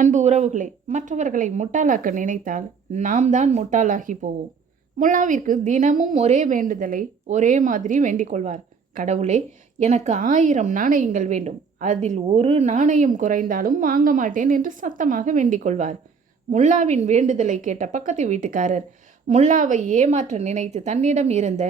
அன்பு உறவுகளே மற்றவர்களை முட்டாளாக்க நினைத்தால் நாம் தான் முட்டாளாகி போவோம். முல்லாவிற்கு தினமும் ஒரே வேண்டுதலை ஒரே மாதிரி வேண்டிக் கொள்வார். கடவுளே எனக்கு ஆயிரம் நாணயங்கள் வேண்டும். அதில் ஒரு நாணயம் குறைந்தாலும் வாங்க மாட்டேன் என்று சத்தமாக வேண்டிக் கொள்வார். முல்லாவின் வேண்டுதலை கேட்ட பக்கத்து வீட்டுக்காரர் முல்லாவை ஏமாற்ற நினைத்து தன்னிடம் இருந்த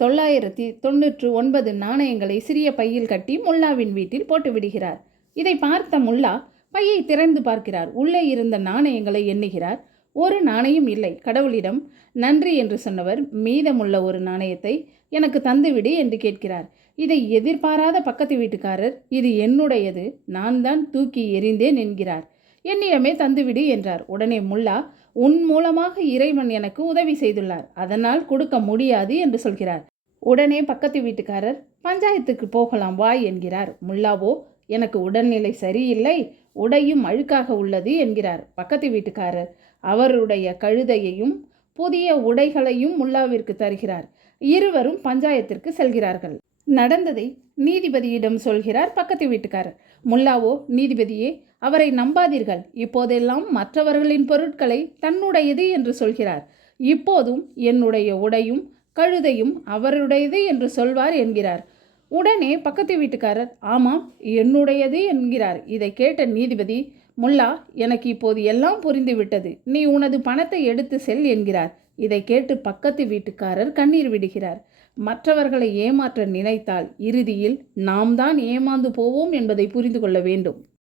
தொள்ளாயிரத்தி தொண்ணூற்று ஒன்பது நாணயங்களை சிறிய பையில் கட்டி முல்லாவின் வீட்டில் போட்டு விடுகிறார். இதை பார்த்த முல்லா பையை திறந்து பார்க்கிறார். உள்ளே இருந்த நாணயங்களை எண்ணுகிறார். ஒரு நாணயம் இல்லை. கடவுளிடம் நன்றி என்று சொன்னவர் மீதமுள்ள ஒரு நாணயத்தை எனக்கு தந்துவிடு என்று கேட்கிறார். இதை எதிர்பாராத பக்கத்து வீட்டுக்காரர் இது என்னுடையது நான் தான் தூக்கி எறிந்தேன் என்கிறார். என்னிடமே தந்துவிடு என்றார். உடனே முல்லா உன் மூலமாக இறைவன் எனக்கு உதவி செய்துள்ளார். அதனால் கொடுக்க முடியாது என்று சொல்கிறார். உடனே பக்கத்து வீட்டுக்காரர் பஞ்சாயத்துக்கு போகலாம் வா என்கிறார். முல்லாவோ எனக்கு உடல்நிலை சரியில்லை உடையும் அழுக்காக உள்ளது என்கிறார் பக்கத்து வீட்டுக்காரர். அவருடைய கழுதையையும் புதிய உடைகளையும் முல்லாவிற்கு தருகிறார். இருவரும் பஞ்சாயத்திற்கு செல்கிறார்கள். நடந்ததை நீதிபதியிடம் சொல்கிறார் பக்கத்து வீட்டுக்காரர். முல்லாவோ நீதிபதியே அவரை நம்பாதீர்கள். இப்போதெல்லாம் மற்றவர்களின் பொருட்களை தன்னுடையது என்று சொல்கிறார். இப்போதும் என்னுடைய உடையும் கழுதையும் அவருடையது என்று சொல்வார் என்கிறார். உடனே பக்கத்து வீட்டுக்காரர் ஆமாம் என்னுடையது என்கிறார். இதை கேட்ட நீதிபதி முல்லா எனக்கு இப்போது எல்லாம் புரிந்துவிட்டது. நீ உனது பணத்தை எடுத்து செல் என்கிறார். இதை கேட்டு பக்கத்து வீட்டுக்காரர் கண்ணீர் விடுகிறார். மற்றவர்களை ஏமாற்ற நினைத்தால் இறுதியில் நாம் தான் ஏமாந்து போவோம் என்பதை புரிந்து கொள்ள வேண்டும்.